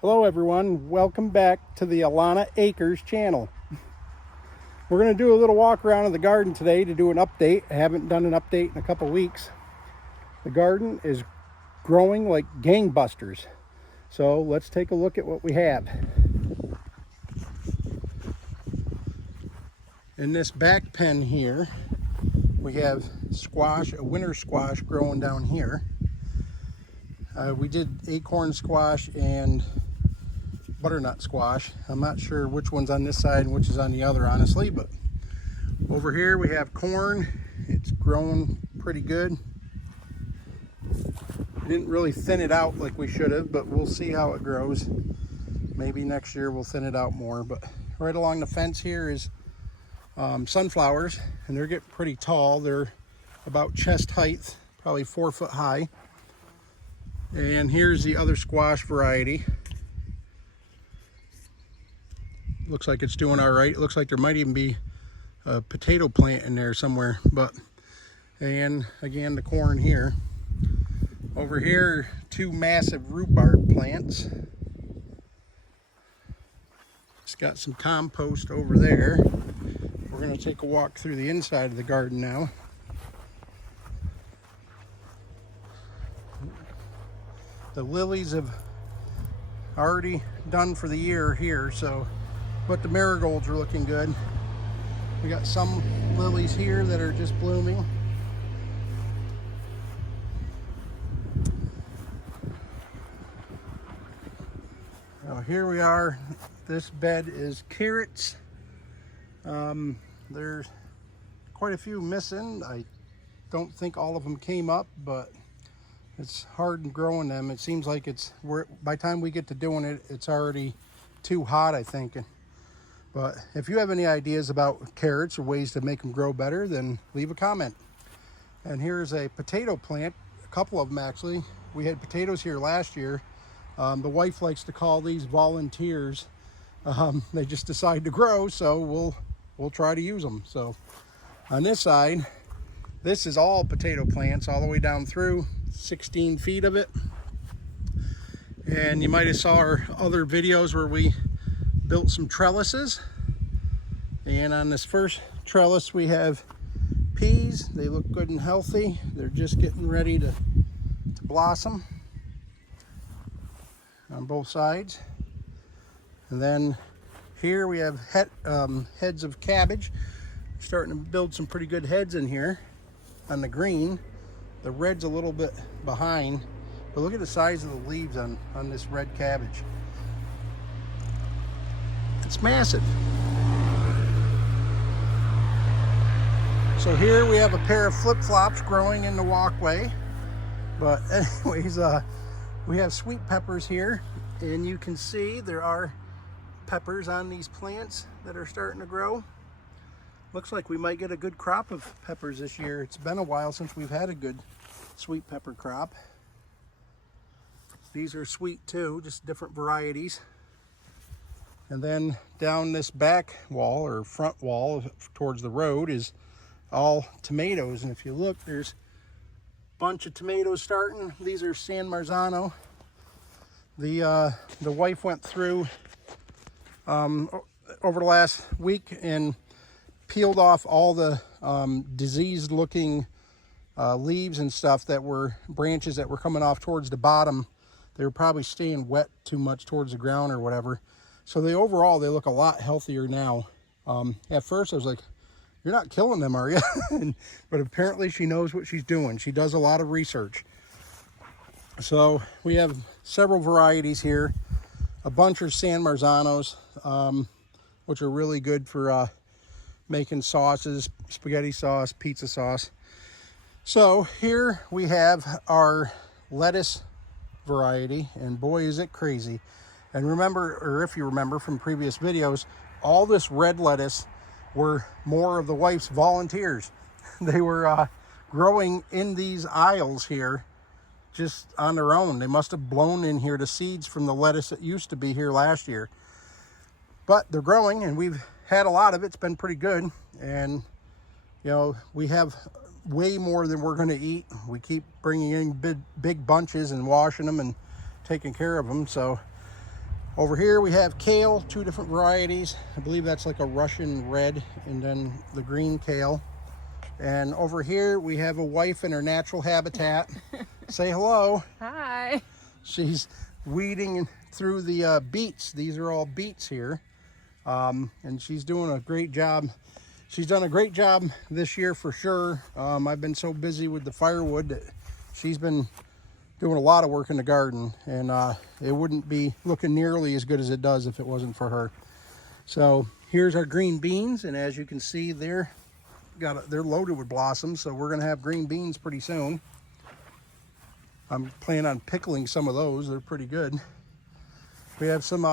Hello everyone, welcome back to the Alana Acres channel. We're going to do a little walk around in the garden today to do an update. I haven't done an update in a couple weeks. The garden is growing like gangbusters. So let's take a look at what we have. In this back pen here, we have squash, a winter squash growing down here. We did acorn squash and butternut squash. I'm not sure which one's on this side and which is on the other, honestly, but over here we have corn. It's grown pretty good. We didn't really thin it out like we should have, but we'll see how it grows. Maybe next year we'll thin it out more. But right along the fence here is sunflowers, and they're getting pretty tall. They're about chest height, probably 4 foot high. And here's the other squash variety. Looks like it's doing all right. It looks like there might even be a potato plant in there somewhere. And again, the corn here. Over here, 2 massive rhubarb plants. It's got some compost over there. We're going to take a walk through the inside of the garden now. The lilies have already done for the year here, but the marigolds are looking good. We got some lilies here that are just blooming. Now here we are. This bed is carrots. There's quite a few missing. I don't think all of them came up, but it's hard in growing them. It seems like by the time we get to doing it, it's already too hot, I think. But if you have any ideas about carrots or ways to make them grow better, then leave a comment. And here's a potato plant, a couple of them actually. We had potatoes here last year. The wife likes to call these volunteers. They just decide to grow, so we'll try to use them. So on this side, this is all potato plants all the way down through, 16 feet of it. And you might have saw our other videos where we built some trellises. And on this first trellis we have peas. They look good and healthy. They're just getting ready to blossom on both sides. And then here we have heads of cabbage. We're starting to build some pretty good heads in here on the green. The red's a little bit behind, but look at the size of the leaves on this red cabbage. It's massive. So here we have a pair of flip-flops growing in the walkway. But anyways, we have sweet peppers here, and you can see there are peppers on these plants that are starting to grow. Looks like we might get a good crop of peppers this year. It's been a while since we've had a good sweet pepper crop. These are sweet too, just different varieties. And then down this back wall or front wall towards the road is all tomatoes. And if you look, there's a bunch of tomatoes starting. These are San Marzano. The wife went through over the last week and peeled off all the diseased looking leaves and stuff that were branches that were coming off towards the bottom. They were probably staying wet too much towards the ground or whatever. So overall they look a lot healthier now. At first I was like, you're not killing them, are you? But apparently she knows what she's doing. She does a lot of research. So we have several varieties here. A bunch are San Marzanos, which are really good for making sauces, spaghetti sauce, pizza sauce. So here we have our lettuce variety, and boy is it crazy. And remember, or if you remember from previous videos, all this red lettuce were more of the wife's volunteers. They were growing in these aisles here just on their own. They must have blown in here the seeds from the lettuce that used to be here last year. But they're growing, and we've had a lot of it. It's been pretty good. And you know, we have way more than we're going to eat. We keep bringing in big bunches and washing them and taking care of them. So Over here we have kale, 2 different varieties. I believe that's like a Russian red and then the green kale. And over here we have a wife in her natural habitat. Say hello. Hi. She's weeding through the beets. These are all beets here. And she's doing a great job. She's done a great job this year for sure. I've been so busy with the firewood that she's been doing a lot of work in the garden, and it wouldn't be looking nearly as good as it does if it wasn't for her. So here's our green beans, and as you can see, they're loaded with blossoms, so we're gonna have green beans pretty soon. I'm planning on pickling some of those. They're pretty good. We have some,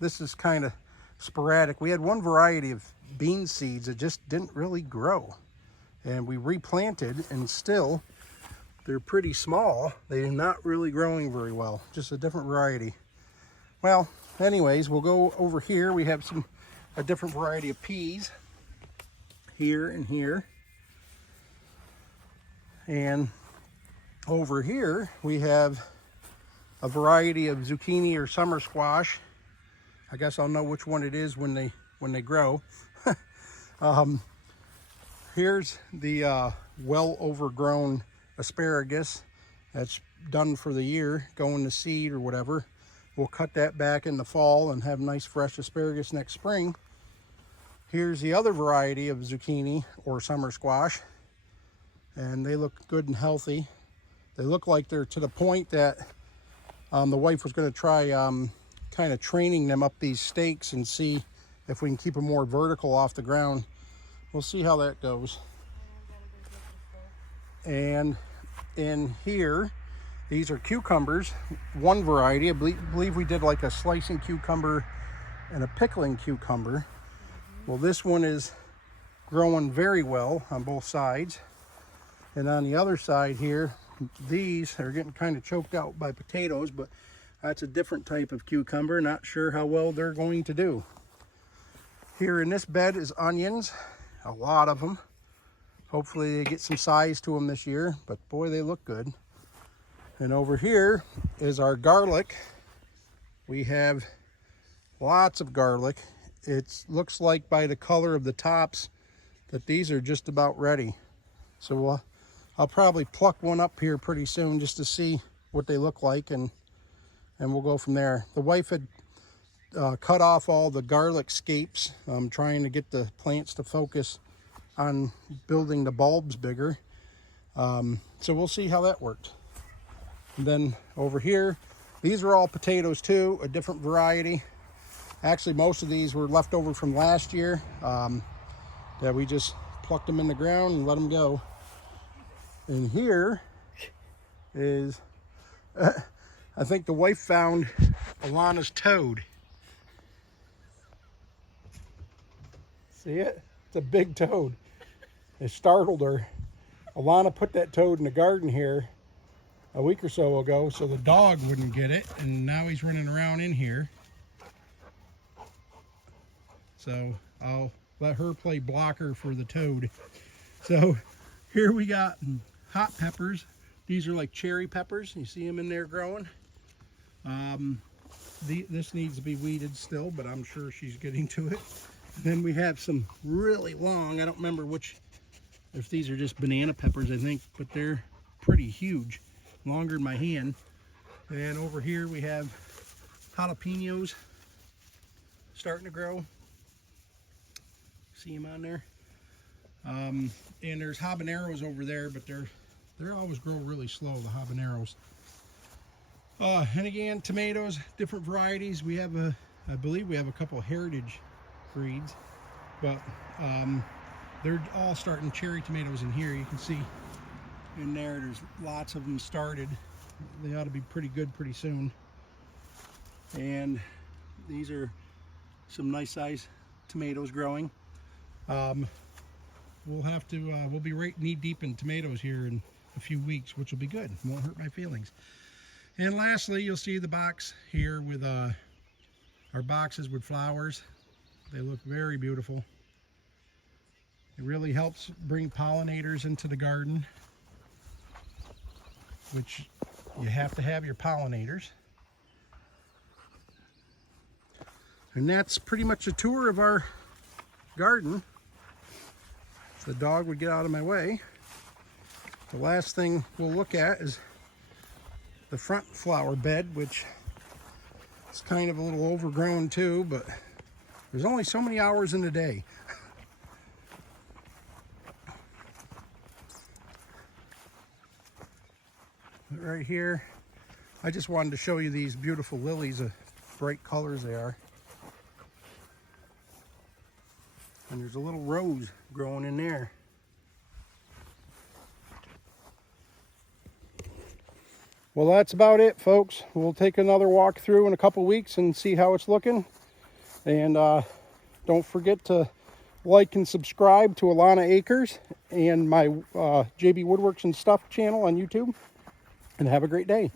this is kind of sporadic. We had one variety of bean seeds that just didn't really grow, and we replanted, and still they're pretty small. They're not really growing very well, just a different variety. Well, anyways, we'll go over here. We have a different variety of peas here and here. And over here, we have a variety of zucchini or summer squash. I guess I'll know which one it is when they grow. Here's the well overgrown asparagus that's done for the year, going to seed or whatever. We'll cut that back in the fall and have nice fresh asparagus next spring. Here's the other variety of zucchini or summer squash, and they look good and healthy. They look like they're to the point that the wife was going to try kind of training them up these stakes and see if we can keep them more vertical off the ground. We'll see how that goes. And in here, these are cucumbers, one variety. I believe we did like a slicing cucumber and a pickling cucumber. Well, this one is growing very well on both sides. And on the other side here, these are getting kind of choked out by potatoes, but that's a different type of cucumber. Not sure how well they're going to do. Here in this bed is onions, a lot of them. Hopefully they get some size to them this year, but boy, they look good. And over here is our garlic. We have lots of garlic. It looks like by the color of the tops that these are just about ready. So I'll probably pluck one up here pretty soon just to see what they look like, and we'll go from there. The wife had cut off all the garlic scapes, trying to get the plants to focus on building the bulbs bigger. So we'll see how that worked. And then over here, these are all potatoes too, a different variety. Actually, most of these were left over from last year, that we just plucked them in the ground and let them go. And here is, I think the wife found Alana's toad. See it? It's a big toad. It startled her. Alana put that toad in the garden here a week or so ago so the dog wouldn't get it, and now he's running around in here. So I'll let her play blocker for the toad. So here we got hot peppers. These are like cherry peppers. You see them in there growing. This needs to be weeded still, but I'm sure she's getting to it. Then we have some really long, I don't remember if these are just banana peppers, I think, but they're pretty huge, longer than my hand. And over here we have jalapenos starting to grow. See them on there? And there's habaneros over there, but they always grow really slow, the habaneros. And again, tomatoes, different varieties. We have I believe we have a couple heritage breeds, but they're all starting cherry tomatoes in here. You can see in there's lots of them started. They ought to be pretty good pretty soon. And these are some nice size tomatoes growing. We'll be right knee deep in tomatoes here in a few weeks, which will be good. Won't hurt my feelings. And lastly, you'll see the box here with our boxes with flowers. They look very beautiful. It really helps bring pollinators into the garden, which you have to have your pollinators. And that's pretty much a tour of our garden. If the dog would get out of my way. The last thing we'll look at is the front flower bed, which is kind of a little overgrown too, but there's only so many hours in the day. Right here, I just wanted to show you these beautiful lilies, of bright colors they are. And there's a little rose growing in there. Well, that's about it, folks. We'll take another walk through in a couple weeks and see how it's looking. And don't forget to like and subscribe to Alana Acres and my JB Woodworks and Stuff channel on YouTube. And have a great day.